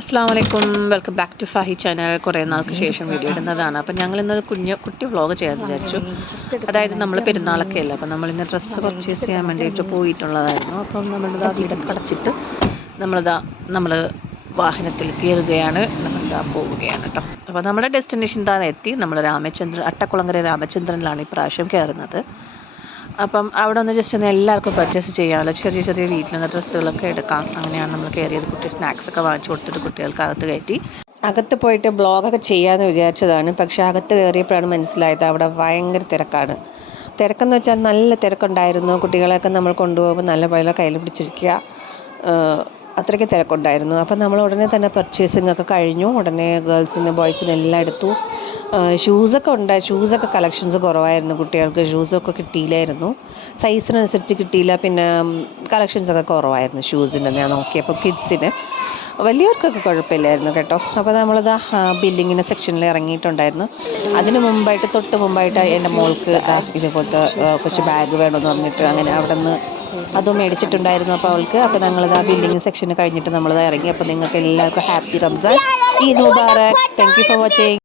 അസ്സാം വലൈക്കും, welcome back to Fahi channel. കുറേ നാൾക്ക് ശേഷം വീഡിയോ ഇടുന്നതാണ്. അപ്പം ഞങ്ങൾ ഇന്നൊരു കുട്ടി വ്ളോഗ് ചെയ്യാൻ വിചാരിച്ചു. അതായത് നമ്മൾ പെരുന്നാളൊക്കെ അല്ല, അപ്പം നമ്മളിന്ന് ഡ്രസ്സ് പർച്ചേസ് ചെയ്യാൻ വേണ്ടിയിട്ട് പോയിട്ടുള്ളതായിരുന്നു. അപ്പം നമ്മളിതാ വീടൊക്കെ അടച്ചിട്ട് നമ്മൾ വാഹനത്തിൽ കയറുകയാണ്. നമ്മളിതാ പോവുകയാണ് കേട്ടോ. അപ്പോൾ നമ്മുടെ ഡെസ്റ്റിനേഷൻ എത്തി. നമ്മൾ അട്ടക്കുളങ്ങര രാമചന്ദ്രനിലാണ് ഈ പ്രാവശ്യം കയറുന്നത്. അപ്പം അവിടെ ഒന്ന് ജസ്റ്റ് ഒന്ന് എല്ലാവർക്കും പർച്ചേസ് ചെയ്യാമല്ലോ, ചെറിയ ചെറിയ വീട്ടിൽ നിന്ന് ഡ്രസ്സുകളൊക്കെ എടുക്കാം. അങ്ങനെയാണ് നമ്മൾ കയറിയത്. കുട്ടി സ്നാക്സൊക്കെ വാങ്ങിച്ചു കൊടുത്തിട്ട് കുട്ടികൾക്ക് അകത്ത് കയറ്റി. അകത്ത് പോയിട്ട് ബ്ലോഗൊക്കെ ചെയ്യാമെന്ന് വിചാരിച്ചതാണ്. പക്ഷേ അകത്ത് കയറിയപ്പോഴാണ് മനസ്സിലായത് അവിടെ ഭയങ്കര തിരക്കാണ്. തിരക്കെന്ന് വെച്ചാൽ നല്ല തിരക്കുണ്ടായിരുന്നു. കുട്ടികളെയൊക്കെ നമ്മൾ കൊണ്ടുപോകുമ്പോൾ നല്ല പോലെ കയ്യിൽ പിടിച്ചിരിക്കുക, അത്രയ്ക്ക് തിരക്കുണ്ടായിരുന്നു. അപ്പം നമ്മൾ ഉടനെ തന്നെ പർച്ചേസിംഗ് ഒക്കെ കഴിഞ്ഞു. ഉടനെ ഗേൾസിന് ബോയ്സിന് എല്ലാം എടുത്തു. ഷൂസൊക്കെ കളക്ഷൻസ് കുറവായിരുന്നു. കുട്ടികൾക്ക് ഷൂസൊക്കെ കിട്ടിയില്ലായിരുന്നു, സൈസിനനുസരിച്ച് കിട്ടിയില്ല. പിന്നെ കളക്ഷൻസൊക്കെ കുറവായിരുന്നു ഷൂസിൻ്റെ. ഞാൻ നോക്കിയപ്പോൾ കിഡ്സിന്, വലിയവർക്കൊക്കെ കുഴപ്പമില്ലായിരുന്നു കേട്ടോ. അപ്പോൾ നമ്മളിതാ ബില്ലിങ്ങിൻ്റെ സെക്ഷനിൽ ഇറങ്ങിയിട്ടുണ്ടായിരുന്നു. തൊട്ട് മുമ്പായിട്ട് എൻ്റെ മോൾക്ക് ഇതുപോലത്തെ കൊച്ചു ബാഗ് വേണമെന്ന് പറഞ്ഞിട്ട് അങ്ങനെ അവിടെ നിന്ന് അതും മേടിച്ചിട്ടുണ്ടായിരുന്നു. അപ്പോൾ ഞങ്ങളിതാ ബില്ലിങ് സെക്ഷന് കഴിഞ്ഞിട്ട് നമ്മളിതാ ഇറങ്ങി. അപ്പോൾ നിങ്ങൾക്ക് എല്ലാവർക്കും happy Ramzan, Eid Mubarak. Thank you for watching.